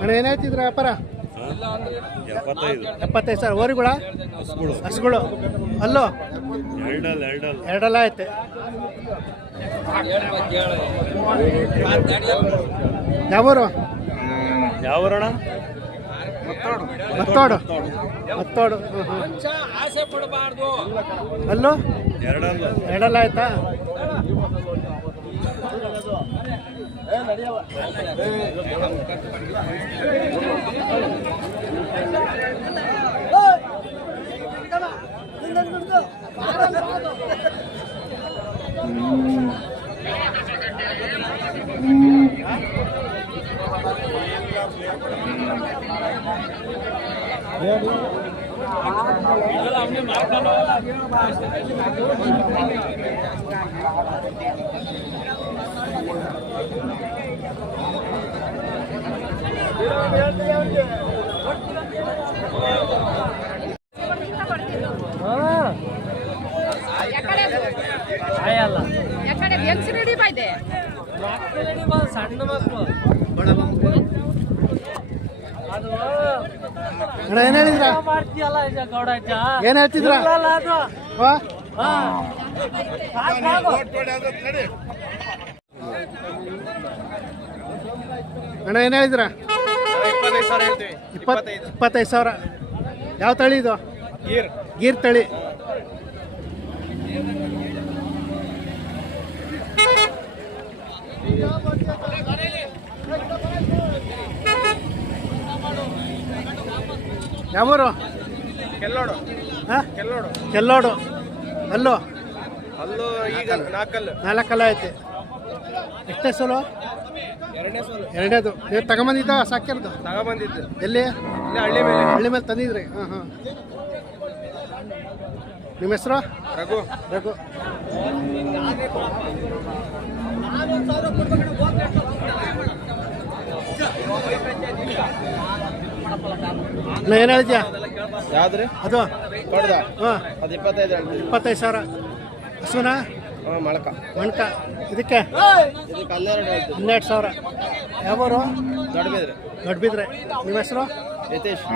ಅಣ್ಣ ಏನು ಹೇಳ್ತಿದ್ರ ವ್ಯಾಪಾರ? 75 ಸಾವಿರ. ಓರಿಗಳ ಹಸುಗಳು ಅಲ್ಲೋ ಎರಡಲ್ಲ ಐತೆ. ಯಾವೂರು? ಯಾವೂರಣ? ಮತ್ತೋಡು. ಅಲ್ಲೋ ಎರಡಲ್ಲ ಆಯ್ತಾ? ಸಣ್ಣ ಮಕ್ಕಳು ಏನ್ ಹೇಳಿದ್ರ? ಮಾಡ್ತೀಯಲ್ಲ ಗೌಡ ಏನ್ ಹೇಳ್ತಿದ್ರ? ಅಣ್ಣ ಏನ್ ಹೇಳಿದ್ರ? 25 ಸಾವಿರ. ಯಾವ ತಳಿ ಇದು? ಗೀರ್ ತಳಿ. ಯಾವೂರು? ಕೆಲ್ಲೋಡು. ಅಲ್ಲೋ ಈಗ ನಾಲ್ಕಲ್ಲ ಐತೆ. ಎಷ್ಟೇ ಸೋಲು? ಎರಡನೇದು. ನೀವು ತಗೊಂಬಂದಿದ್ದ ಸಾಕಿರ್ದು? ತಗೊಂಬಂದಿದ್ದು ಎಲ್ಲಿ? ಹಳ್ಳಿ ಮೇಲೆ ತಂದಿದ್ರಿ? ಹಾಂ. ನಿಮ್ಮ ಹೆಸರು? ರಘು. ಏನು ಹೇಳಿದ್ಯಾ? ಯಾವ್ದ್ರಿ ಅದು? ಹಾಂ, ಅದು 25 ಸಾವಿರ. ಹಸುನಾ? ಮಣ್ಕ. ಇದಕ್ಕೆ 12 ಸಾವಿರ. ಯಾವರು? ದೊಡ್ಡಬಿದ್ರೆ. ನಿಮ್ಮ ಹೆಸರು? ಯತೀಶ್.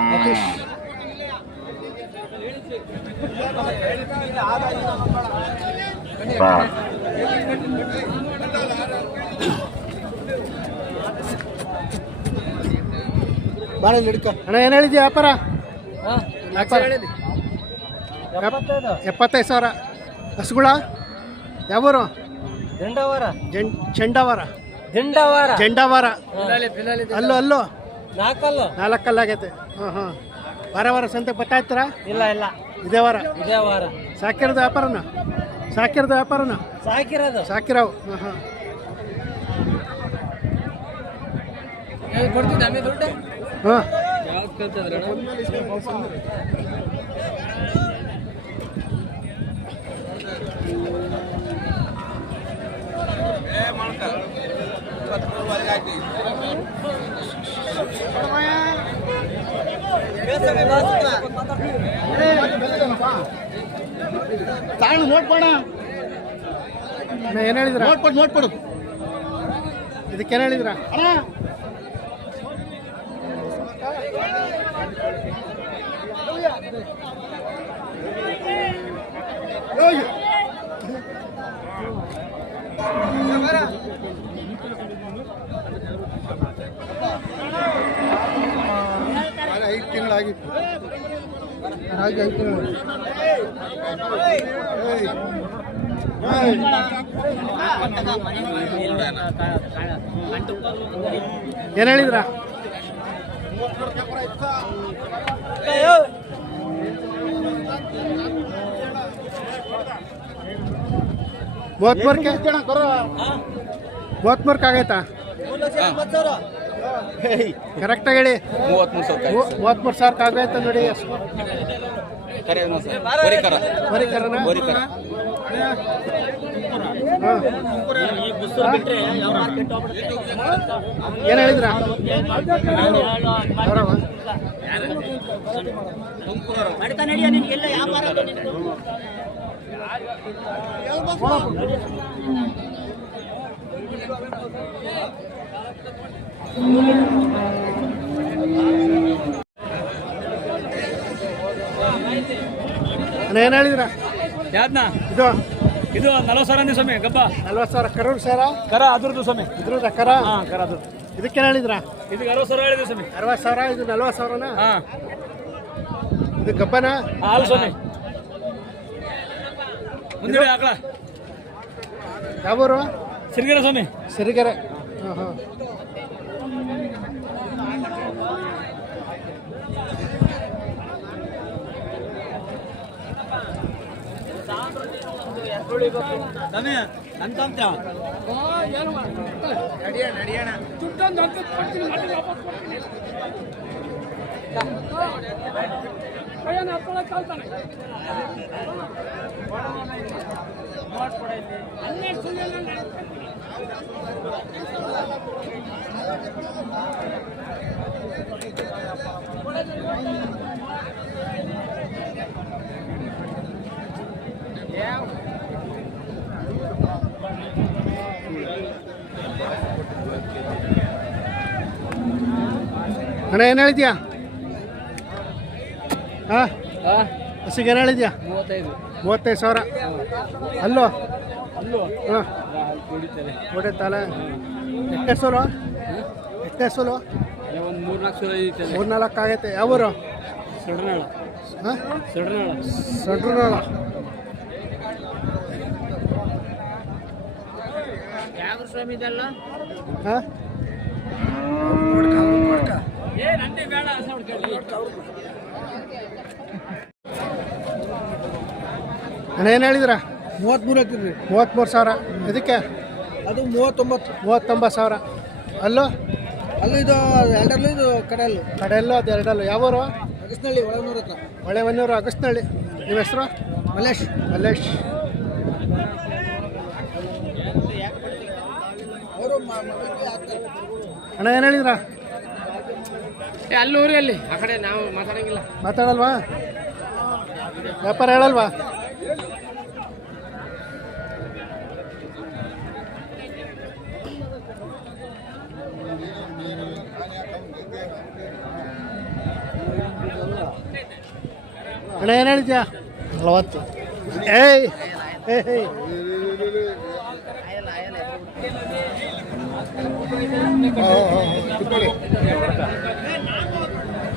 ಬಾಳ ಹಿಡ್ಕ. ಅಣ್ಣ ಏನು ಹೇಳಿದ್ಯಾ ವ್ಯಾಪಾರ? 75 ಸಾವಿರ. ಹಸುಗಳ ಯಾವೂರು? ಜೆಂಡಾವಾರ. ಅಲ್ಲೋ ನಾಲ್ಕಲ್ಲ ಆಗೈತೆ. ಹಾಂ. ವಾರ ಸಂತೆ ಬರ್ತಾ ಇರ್ತಾರ? ಇಲ್ಲ ಇದೇ ವಾರ ಸಾಕಿರೋದು ವ್ಯಾಪಾರನ ಸಾಕಿರೋವು. ಹಾಂ. ಹಾಂ. ನೋಡ್ಕೊಡ. ಏನು ಹೇಳಿದ್ರ? ನೋಡ್ಕೊಡು. ಇದಕ್ಕೇನು ಹೇಳಿದ್ರ? ಐದು ತಿಂಗಳಾಗಿತ್ತು. ಏನು ಹೇಳಿದ್ರ? 33 ಆಗೈತಾ? ಕರೆಕ್ಟಾಗಿ ಹೇಳಿ. 33 ಸಾವಿರ ಆಗೈತ ನೋಡಿ. ಏನು ಹೇಳಿದ್ರ? ಅಣ್ಣ ಏನು ಹೇಳಿದ್ರ ಯಾವ್ದನ್ನ ಇದು ಇದು 40,000 ಸ್ವಾಮಿ ಗಬ್ಬ 40,000 ಕರೂರು ಸರ ಕರ ಅದ್ರದ್ದು ಸ್ವಾಮಿ ಇದ್ರದ ಕರ ಹಾಂ ಕರ ಅದ್ರದ್ದು ಇದಕ್ಕೇನು ಹೇಳಿದ್ರ ಇದಕ್ಕೆ 60,000 ಹೇಳಿದೆ ಸ್ವಾಮಿ 60,000 ಇದು 40,000ನಾ ಹಾಂ ಇದು ಗಬ್ಬನ ಹಾಲು ಸ್ವಾಮಿ ಮುಂದೆ ಆಕಳ ಯಾವೂರು ಸಿರಿಗೆರೆ ಸ್ವಾಮಿ ಸಿರಿಗೆರೆ ಹಾಂ ಹಾಂ ಅಂತ ಅಣ್ಣ ಏನು ಹೇಳಿದ್ಯಾ ಹಾಂ ಹಸಿಗೆ ಏನು ಹೇಳಿದ್ಯಾ 35,000 ಅಲ್ಲೋ ಹಾಂ ಹೊಡಿತಲ್ಲ ಎಷ್ಟೇ ಸೋಲು ಎಷ್ಟೇ ಸೋಲು ಒಂದು 3-4 ಮೂರ್ನಾಲ್ಕು ಆಗೈತೆ ಯಾವೂರು ಸೊಡ್ರನಾಳ ಹಾಂ ಸೊಡ್ರನಾಳ ಸೊಂಡ್ರನಾಳ ಯಾವ ಸ್ವಾಮಿ ಇದೆಲ್ಲ ಹಾಂ ಅಣ್ಣ ಏನು ಹೇಳಿದ್ರ 33 ಹಾಕಿದ್ರಿ 33,000 ಇದಕ್ಕೆ ಅದು 39 39,000 ಅಲ್ಲೋ ಅಲ್ಲೂ ಇದು ಎರಡಲ್ಲೂ ಇದು ಕಡೆಯಲ್ಲೂ ಕಡೆಯಲ್ಲೋ ಅದು ಎರಡಲ್ಲೋ ಯಾವೂರು ಅಗಸ್ನಳ್ಳಿ ಒಳಗನೂರ ಹತ್ರ ಹೊಳೆವನ್ನೂರು ಅಗಸ್ನಹಳ್ಳಿ ನಿಮ್ಮ ಹೆಸರು ಮಲ್ಲೇಶ್ ಮಲ್ಲೇಶ್ ಅವರು ಅಣ್ಣ ಏನು ಹೇಳಿದ್ರ ಅಲ್ಲೂರಿ ಅಲ್ಲಿ ಆ ಕಡೆ ನಾವು ಮಾತಾಡಂಗಿಲ್ಲ ಮಾತಾಡಲ್ವಾ ವ್ಯಾಪಾರ ಹೇಳಲ್ವಾ ಅಣ್ಣ ಏನು ಹೇಳಿದ್ಯಾ 40 ಏಯ್ ಏಯ್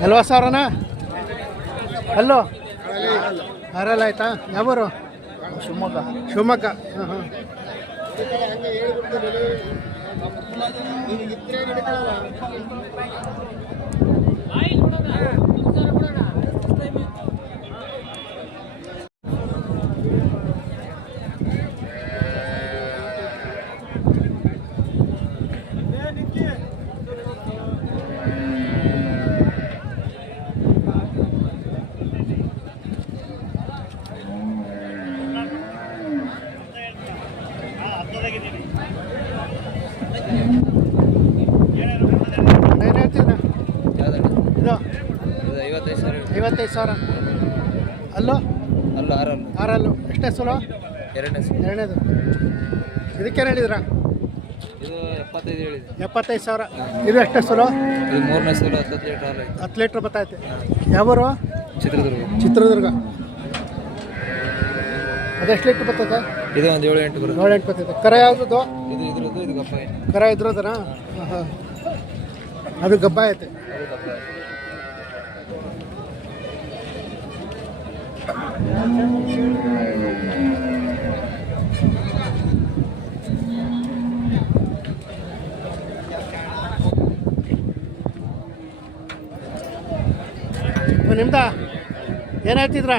40,000ನಾ ಅಲ್ಲೋ ಆರಲ್ಲ ಆಯ್ತಾ ಯಾವೂರು ಶಿವಮೊಗ್ಗ ಹಾಂ ಹಾಂ ಏನು ಹೇಳ್ತೀರಾ ಇದು 55,000 ಅಲ್ಲೋ ಅಲ್ಲ ಆರಲ್ಲ ಆರಲ್ಲು ಎಷ್ಟೇ ಸೋಲು ಎರಡನೇದು ಇದಕ್ಕೇನು ಹೇಳಿದ್ರ ಇದು 75 ಹೇಳಿದೆ 75,000 ಇದು ಎಷ್ಟೇ ಸೋಲು ಇದು 3ನೇ ಸಲ 10 ಲೀಟರ್ ಹಾಲು 10 ಲೀಟ್ರ್ ಬರ್ತೈತೆ ಯಾವೂರು ಚಿತ್ರದುರ್ಗ ಅದೆಷ್ಟು ಲೀಟ್ರ್ ಬರ್ತೈತೆ ಇದು ಒಂದು 7-8 ಬರುತ್ತೆ 7-8 ಬರ್ತೈತೆ ಕರ ಯಾವ್ದು ಇದು ಇದ್ರದ್ದು ಇದು ಗಪ್ಪ ಐತೆ ಕರ ಇದ್ರದನ ಹಾಂ ಅದು ಗಬ್ಬ ಐತೆ ಅದು ಗಪ್ಪ ಐತೆ. ನಿಮ್ದ ಏನು ಹೇಳ್ತಿದ್ರ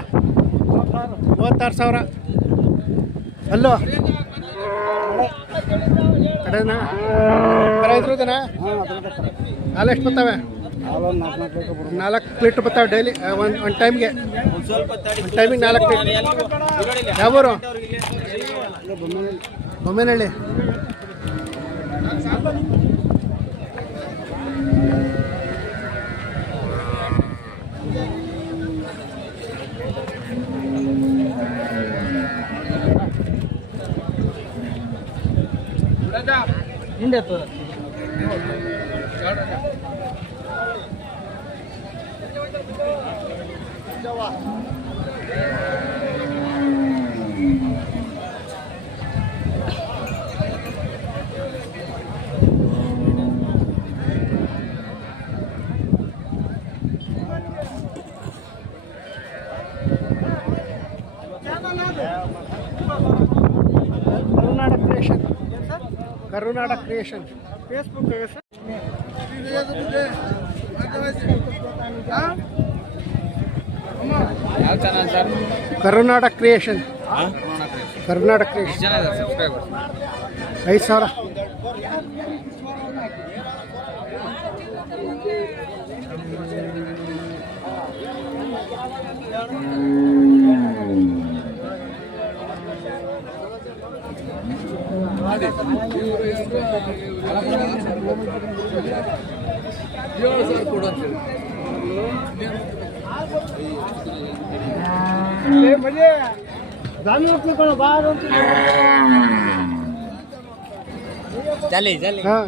36,000 ಅಲ್ಲೋ ಕಡೆನಾ ಕರ ಇದ್ರದನ ಹಾಲು ಎಷ್ಟು ಬರ್ತವೆ 4 ಲೀಟ್ರ್ ಬರ್ತಾವೆ ಡೈಲಿ ಒಂದು ಟೈಮ್ಗೆ ಒಂದು ಟೈಮಿಗೆ 4 ಲೀಟ್ರ್ ಯಾವೂರು ಬೊಮ್ಮೆನಹಳ್ಳಿ ಹಿಂದೆ ತೋರ ಕರುನಾಡ ಕ್ರಿಯೇಷನ್ ಕರುನಾಡ ಕ್ರಿಯೇಷನ್ ಫೇಸ್ಬುಕ್ ಯಾವ ಚಾನಲ್ ಸರ್? ಕರುನಾಡ ಕ್ರಿಯೇಷನ್ ಕರುನಾಡ ಕ್ರಿಯೇಷನ್ ಜನ ಇದ್ದಾರೆ ಸಬ್ಸ್ಕ್ರೈಬರ್ಸ್. 5,000. चले चले हाँ